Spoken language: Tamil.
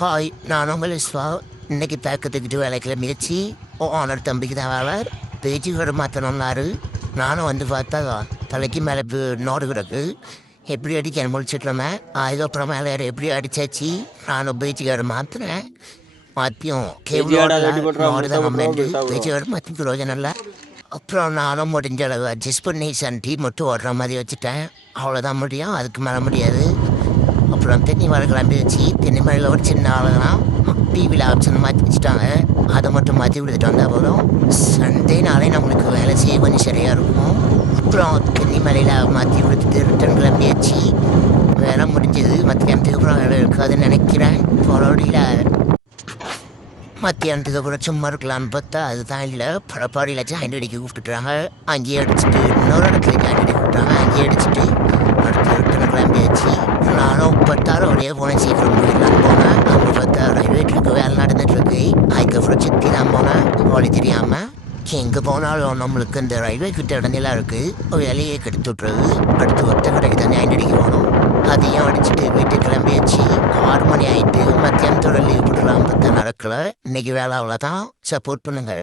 ஹாய், நான் உங்கள் விஸ்வா. இன்னைக்கு பேக்கத்துக்கிட்டு வேலைக்கில் முயற்சி ஓனர் தம்பிக்கு தான் வேலை. பேச்சு கூட மாற்றணும்னாரு. நானும் வந்து பார்த்தா தலைக்கு மேலே நோடு கிடக்கு. எப்படி அடிக்க முடிச்சிட்ருந்தேன். அதுக்கப்புறம் மேலே எப்படி அடிச்சாச்சு. நானும் பேச்சு கார்டு மாற்றினேன். மாற்றியும் நோடு தான் கம்மிண்டு பேச்சு கார்டு மாற்றி பிரயோஜனம் இல்லை. அப்புறம் நானும் முடிஞ்ச அளவு அட்ஜஸ்ட் பண்ணி சண்டி மட்டும் ஓடுற மாதிரி வச்சுட்டேன். அவ்வளோதான் முடியும், அதுக்கு மேலே முடியாது. அப்புறம் தென்னை மழை கிளம்பி வச்சு தென்னை மழையில் ஒரு சின்ன ஆளுங்களாம் டிவியில் ஆப்ஷன் மாற்றி வச்சுட்டாங்க. அதை மட்டும் மாற்றி கொடுத்துட்டு வந்தால் போதும். சண்டே நாளே நம்மளுக்கு வேலை செய்ய கொஞ்சம் சரியாக இருக்கும். அப்புறம் தென்னை மலையில் மாற்றி கொடுத்துட்டு ரிட்டன் கிளம்பி வச்சு வேலை முடிஞ்சது. மத்தியானத்துக்கு அப்புறம் வேலை இருக்காதுன்னு நினைக்கிறேன். போராடியில் மத்தியானத்துக்கு அப்புறம் சும்மா இருக்கலான்னு பார்த்தா அதுதான் இல்லை. படப்பாடியில் ஜாயின் அடிக்க கூப்பிட்டுறாங்க. அங்கேயே அடிச்சுட்டு இன்னொரு இடத்துல ஜாயின் அடிக்க கூப்பிட்டாங்க. அங்கேயே அடிச்சுட்டு அடுத்து ரிட்டன் கிளம்பி வச்சு நானும் பட்டாரம் அப்படியே போனேன். சீக்கிரம் போயிடலான்னு போனேன். அங்கே பார்த்தா ரயில்வே ட்ரிக்கு வேலை நடந்துட்டுருக்கு. அதுக்கப்புறம் சுற்றி தான் போனேன். வழி தெரியாமல் எங்கே போனாலும் நம்மளுக்கு இந்த ரயில்வே கிட்ட இடநிலாம் இருக்குது. வேலையே கெடுத்து விட்றது. அடுத்து ஒத்த கடைக்கு தான் ஜாயின் அடிக்க போகணும். அதையும் அடிச்சுட்டு வீட்டுக்கு கிளம்பியாச்சு. 6 மணி ஆகிட்டு மத்தியானத்தோட லீவ் விட்டுலாம் பார்த்தா நடக்கலை. இன்னைக்கு வேலை அவ்வளோதான். சப்போர்ட் பண்ணுங்கள்.